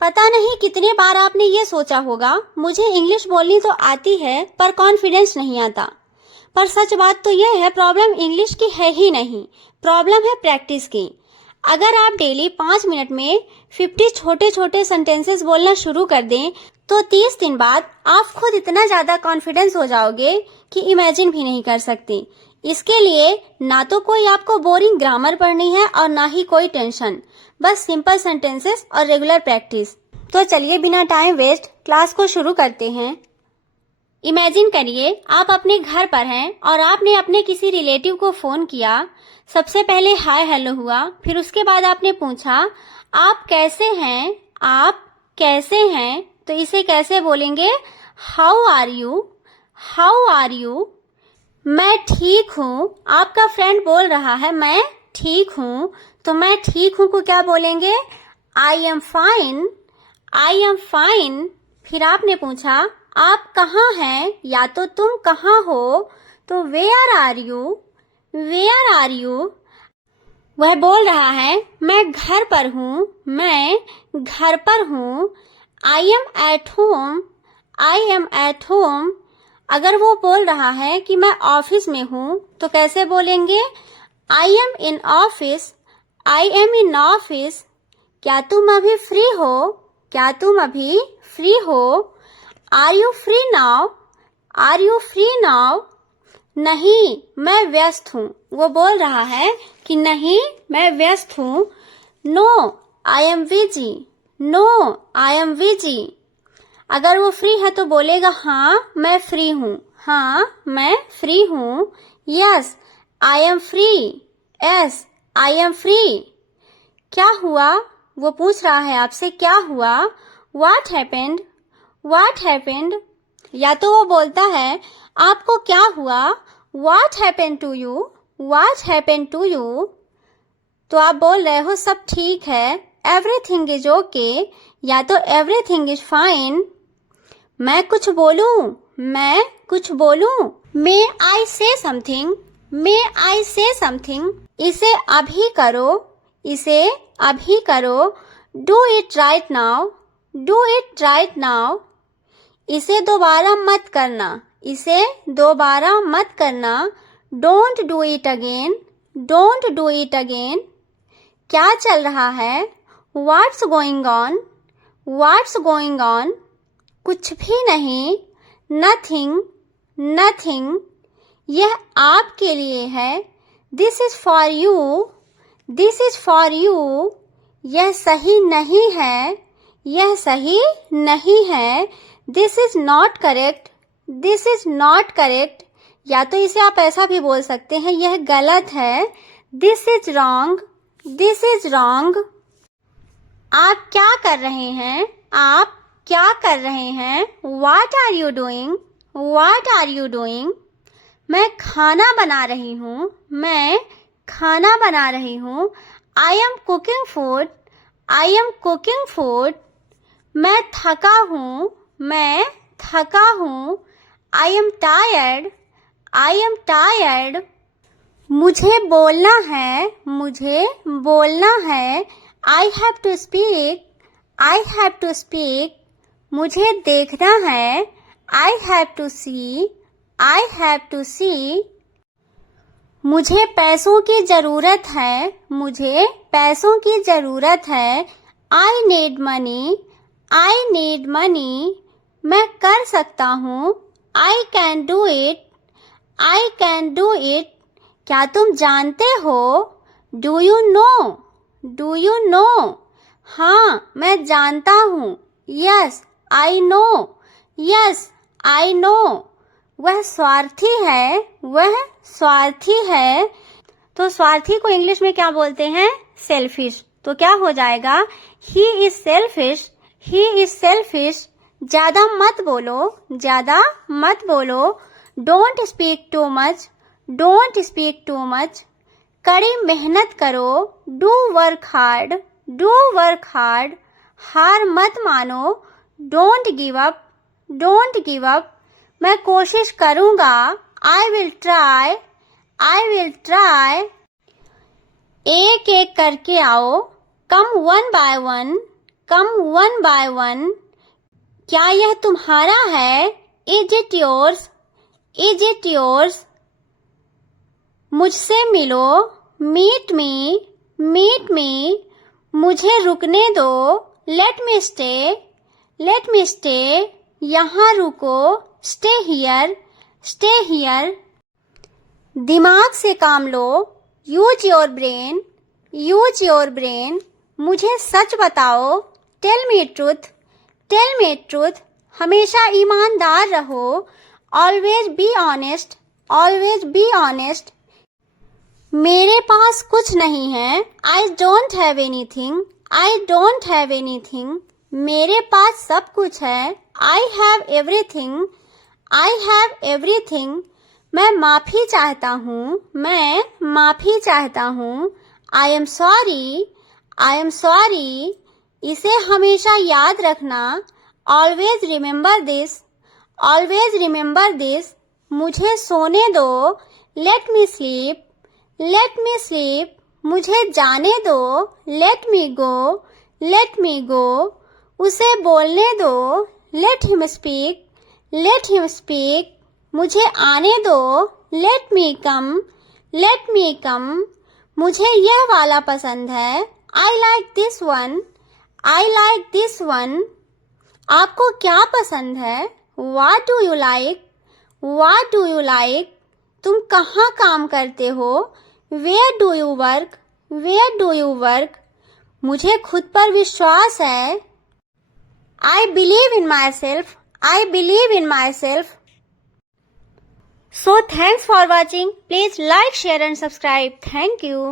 पता नहीं कितने बार आपने ये सोचा होगा, मुझे इंग्लिश बोलनी तो आती है पर कॉन्फिडेंस नहीं आता। पर सच बात तो यह है, प्रॉब्लम इंग्लिश की है ही नहीं, प्रॉब्लम है प्रैक्टिस की। अगर आप डेली 5 मिनट में 50 छोटे छोटे सेंटेंसेस बोलना शुरू कर दें तो 30 दिन बाद आप खुद इतना ज्यादा कॉन्फिडेंस हो जाओगे कि इमेजिन भी नहीं कर सकती। इसके लिए ना तो कोई आपको बोरिंग ग्रामर पढ़नी है और ना ही कोई टेंशन, बस सिंपल सेंटेंसेस और रेगुलर प्रैक्टिस। तो चलिए बिना टाइम वेस्ट क्लास को शुरू करते हैं। इमेजिन करिए आप अपने घर पर हैं और आपने अपने किसी रिलेटिव को फोन किया। सबसे पहले हाय हेलो हुआ, फिर उसके बाद आपने पूछा आप कैसे हैं, आप कैसे हैं। तो इसे कैसे बोलेंगे? How are you, how are you. मैं ठीक हूँ, आपका फ्रेंड बोल रहा है मैं ठीक हूँ, तो मैं ठीक हूँ को क्या बोलेंगे? I am fine, I am fine. फिर आपने पूछा आप कहाँ हैं या तो तुम कहाँ हो, तो where are you, where are you. वह बोल रहा है मैं घर पर हूँ, मैं घर पर हूँ। I am at home, I am at home. अगर वो बोल रहा है कि मैं ऑफिस में हूँ तो कैसे बोलेंगे? I am in office, I am in office. क्या तुम अभी फ्री हो, क्या तुम अभी फ्री हो? Are you free now, are you free now. नहीं मैं व्यस्त हूँ, वो बोल रहा है कि नहीं मैं व्यस्त हूँ। No I am busy, no I am busy. अगर वो फ्री है तो बोलेगा हाँ मैं फ्री हूँ, हाँ मैं फ्री हूँ। Yes I am free, yes I am free. क्या हुआ? वो पूछ रहा है आपसे क्या हुआ? What happened, what happened. या तो वो बोलता है आपको क्या हुआ? What happened to you, what happened to you. तो आप बोल रहे हो सब ठीक है, एवरीथिंग इज ओके, या तो एवरीथिंग इज फाइन। मैं कुछ बोलूं, मैं कुछ बोलूं। मे आई से समथिंग, मे आई से समथिंग। इसे अभी करो, इसे अभी करो। Do it right now, do it right now. इसे दोबारा मत करना, इसे दोबारा मत करना। Don't do it again, don't do it again. क्या चल रहा है? What's going on, what's going on. कुछ भी नहीं, नथिंग, नथिंग। यह आपके लिए है, this is for you, this is for you. यह सही नहीं है, यह सही नहीं है। This is not correct, this is not correct. या तो इसे आप ऐसा भी बोल सकते हैं यह गलत है, this is wrong, this is wrong. आप क्या कर रहे हैं, आप क्या कर रहे हैं? What are you doing, What are you doing। मैं खाना बना रही हूँ, मैं खाना बना रही हूँ। I am cooking food, I am cooking food। मैं थका हूँ, मैं थका हूँ। I am tired, I am tired। मुझे बोलना है, मुझे बोलना है। I have to speak, I have to speak। मुझे देखना है, I have to see, I have to see। मुझे पैसों की जरूरत है, मुझे पैसों की जरूरत है। I need money, I need money। मैं कर सकता हूँ, I can do it, I can do it। क्या तुम जानते हो? Do you know, do you know। हाँ मैं जानता हूँ, Yes I know, yes I know। वह स्वार्थी है, वह स्वार्थी है। तो स्वार्थी को इंग्लिश में क्या बोलते हैं? सेल्फिश। तो क्या हो जाएगा? He is selfish, he is selfish. ज्यादा मत बोलो, ज्यादा मत बोलो। Don't speak too much, don't speak too much. कड़ी मेहनत करो, do work hard, do work hard. हार मत मानो, don't give up, don't give up. मैं कोशिश करूंगा, I will try, I will try. एक एक करके आओ, come one by one, come one by one. क्या यह तुम्हारा है? Is it yours? Is it yours? मुझसे मिलो, मीट मी, मीट मी। मुझे रुकने दो, let me stay, let me stay. यहाँ रुको, स्टे हियर, स्टे हियर। दिमाग से काम लो, use your brain, use your brain. मुझे सच बताओ, tell me truth, tell me truth. हमेशा ईमानदार रहो, always be honest, always be honest. मेरे पास कुछ नहीं है, I don't have anything, I don't have anything. मेरे पास सब कुछ है, I have everything, I have everything. मैं माफ़ी चाहता हूँ, मैं माफ़ी चाहता हूँ। I am sorry, I am sorry. इसे हमेशा याद रखना, always remember this, always remember this. मुझे सोने दो, let me sleep, let me sleep. मुझे जाने दो, लेट मी गो, लेट मी गो। उसे बोलने दो, let him speak, let him speak. मुझे आने दो, लेट मी कम, लेट मी कम। मुझे यह वाला पसंद है, I like this one, I like this one. आपको क्या पसंद है? What do you like, what do you like. तुम कहाँ काम करते हो? Where do you work, where do you work. मुझे खुद पर विश्वास है, I believe in myself, I believe in myself. So thanks for watching. Please like, share and subscribe. Thank you.